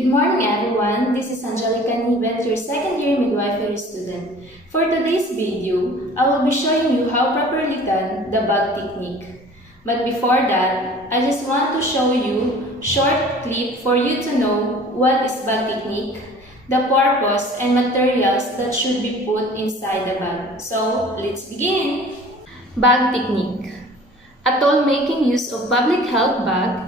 Good morning everyone, this is Angelica Nebit, your second year midwifery student. For today's video, I will be showing you how properly done the bag technique. But before that, I just want to show you a short clip for you to know what is bag technique, the purpose and materials that should be put inside the bag. So, let's begin! Bag technique. A tool making use of public health bag,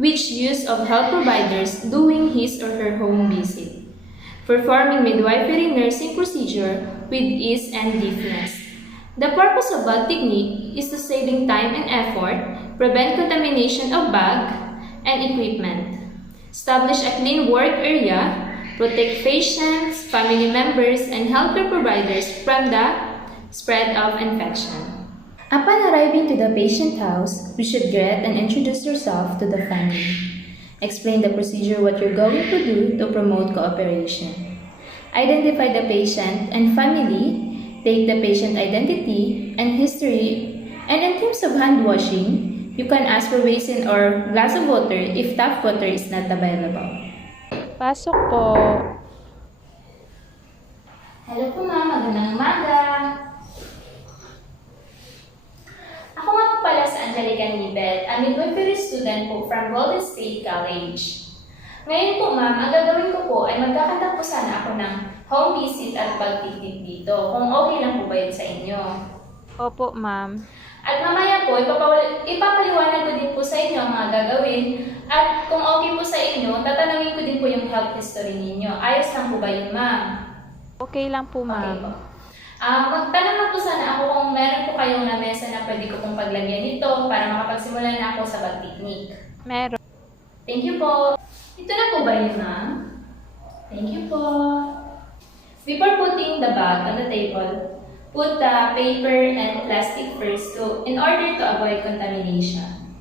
which use of health providers doing his or her home visit, performing midwifery nursing procedure with ease and deftness. The purpose of bag technique is to saving time and effort, prevent contamination of bag and equipment, establish a clean work area, protect patients, family members, and healthcare providers from the spread of infection. Upon arriving to the patient house, you should greet and introduce yourself to the family. Explain the procedure what you're going to do to promote cooperation. Identify the patient and family, take the patient identity and history, and in terms of hand washing, you can ask for basin or glass of water if tap water is not available. Pasok po. Hello po ma'am, magandang umaga. Ako nga po pala si Angelica Nebit, a midwifery student po from Golden State College. Ngayon po ma'am, ang gagawin ko po ay magkakandak po sana ako ng home visit at pagtitig dito, kung okay lang po ba yun sa inyo. Opo, ma'am. At mamaya po, ipapaliwanag ko din po sa inyo ang mga gagawin at kung okay po sa inyo, tatanungin ko din po yung health history ninyo. Ayos lang po ba yun ma'am? Okay lang po, ma'am. Okay po. Magtanong na po sana ako kung meron po kayong lamesa na pwede ko pong paglagyan nito para makapagsimula na ako sa bag technique. Meron. Thank you po. Ito na po ba yun, ma'am? Thank you po. Before putting the bag on the table, put the paper and plastic first in order to avoid contamination.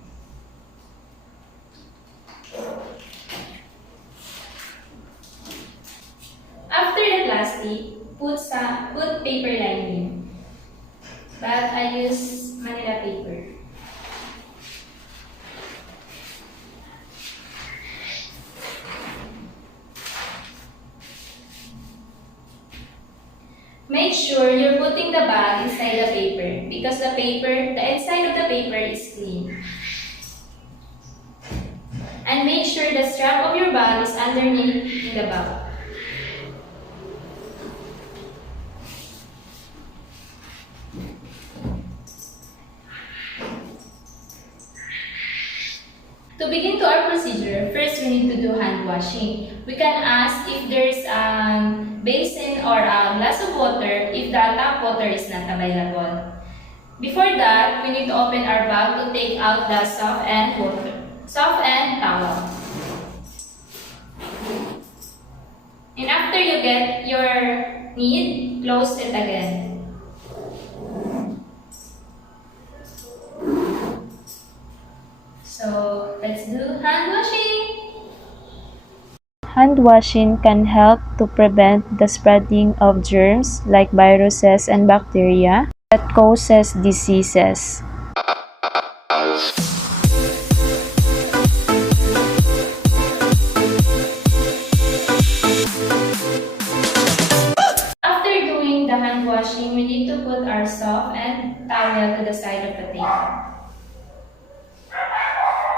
After the plastic, put paper lining, but I use Manila paper. Make sure you're putting the bag inside the paper because the inside of the paper is clean. And make sure the strap of your bag is underneath in the bag. To begin to our procedure, first we need to do hand washing. We can ask if there's a basin or a glass of water if the tap water is not available. Before that, we need to open our bag to take out the soft end towel. And after you get your need, close it again. So, let's do hand washing. Hand washing can help to prevent the spreading of germs like viruses and bacteria that causes diseases. After doing the hand washing, we need to put our soap and towel to the side of the table.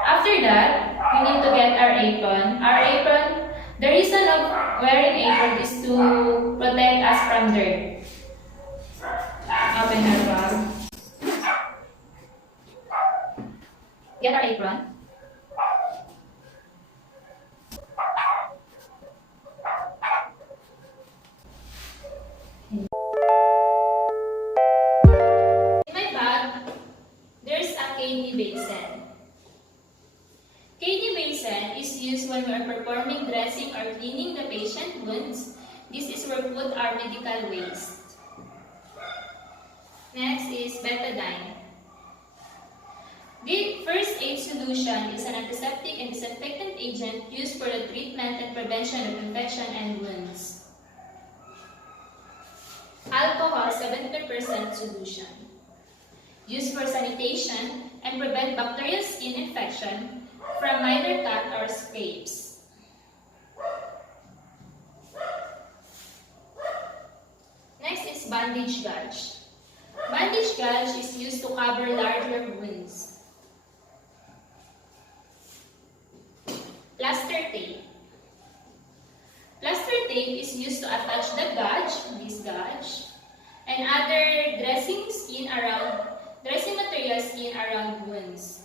After that, we need to get our apron. The reason of wearing apron is to protect us from dirt. Open our bag. Get our apron. In my bag, there's a kidney basin. Kidney basin is used when we are performing dressing or cleaning the patient wounds. This is where we put our medical waste. Next is betadine. The first aid solution is an antiseptic and disinfectant agent used for the treatment and prevention of infection and wounds. Alcohol 70% solution. Used for sanitation and prevent bacterial skin infection from minor cut or scrapes. bandage gauge. Bandage gauge is used to cover larger wounds. Plaster tape. Plaster tape is used to attach the gauge, this gauge, and other dressing material skin around wounds.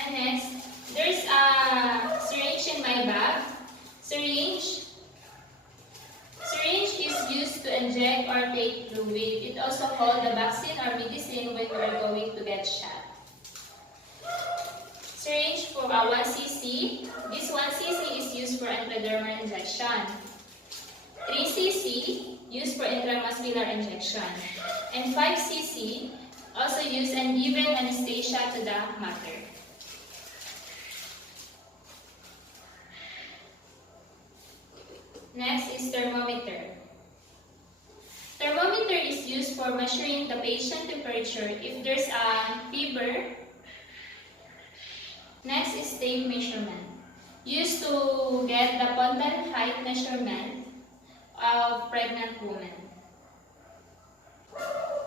And next, there's a syringe in my bag. Syringe is used to inject or take fluid. It also called the vaccine or medicine when you are going to get shot. Syringe for 1 cc. This 1 cc is used for intradermal injection. 3 cc used for intramuscular injection. And 5 cc also used and given anesthesia to the mother. Next is thermometer. Thermometer is used for measuring the patient temperature if there's a fever. Next is tape measurement, used to get the ponton height measurement of pregnant women.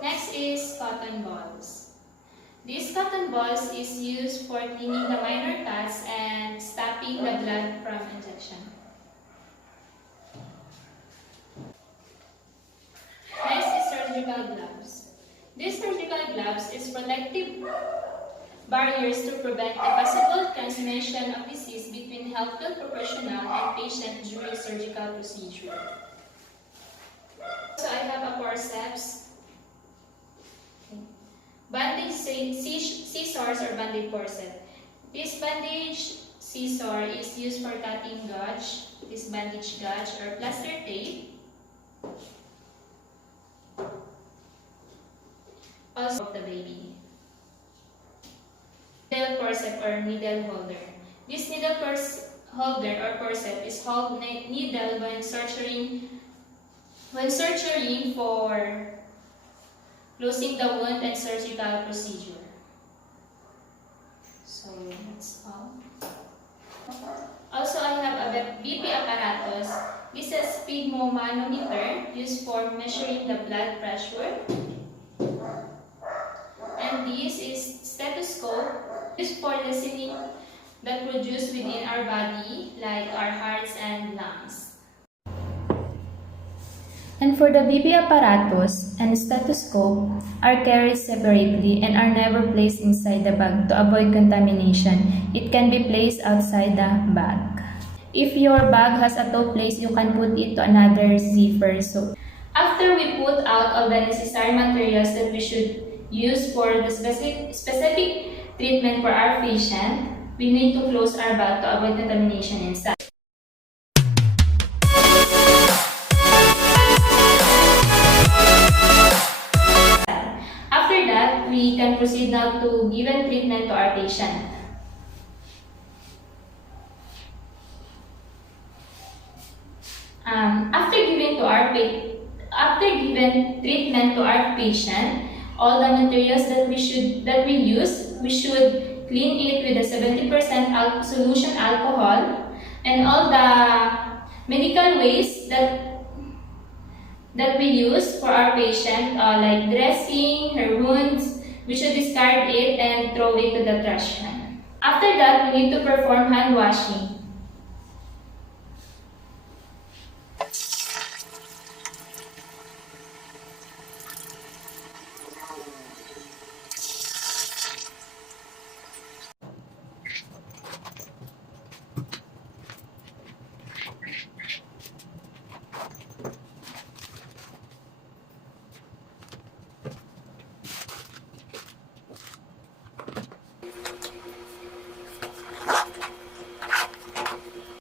Next is cotton balls. These cotton balls is used for cleaning the minor cuts and stopping the blood from injection. Next is surgical gloves. These surgical gloves is protective barriers to prevent the possible transmission of disease between healthcare professional and patient during surgical procedure. So I have a forceps, bandage scissors or bandage forceps. This bandage scissor is used for cutting gauge, this bandage gauge or plaster tape. Also of the baby. Needle forceps or needle holder. This needle holder or forceps is hold needle when surgerying for closing the wound and surgical procedure. So that's all. Also, I have a BP apparatus. This is sphygmomanometer used for measuring the blood pressure. And this is stethoscope used for listening that produce within our body, like our hearts and lungs. And for the BP apparatus and stethoscope are carried separately and are never placed inside the bag to avoid contamination. It can be placed outside the bag. If your bag has a toe place, you can put it to another zipper. So after we put out all the necessary materials that we should use for the specific treatment for our patient, we need to close our bag to avoid contamination inside. After that, we can proceed now to give treatment to our patient. After giving treatment to our patient, all the materials that we should clean it with a 70% solution alcohol, and all the medical waste that we use for our patient, like dressing her wounds, we should discard it and throw it to the trash can. After that, we need to perform hand washing.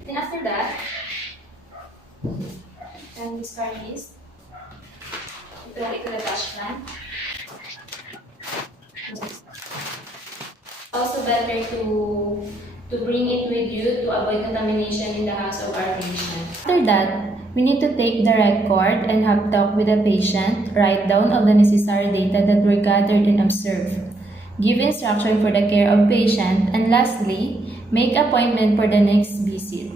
Then after that, and discard this. Throw it to the trash can. Also better to bring it with you to avoid contamination in the house of our patient. after that, we need to take the record and have talk with the patient, write down all the necessary data that were gathered and observed, give instruction for the care of patient, and lastly, make appointment for the next visit.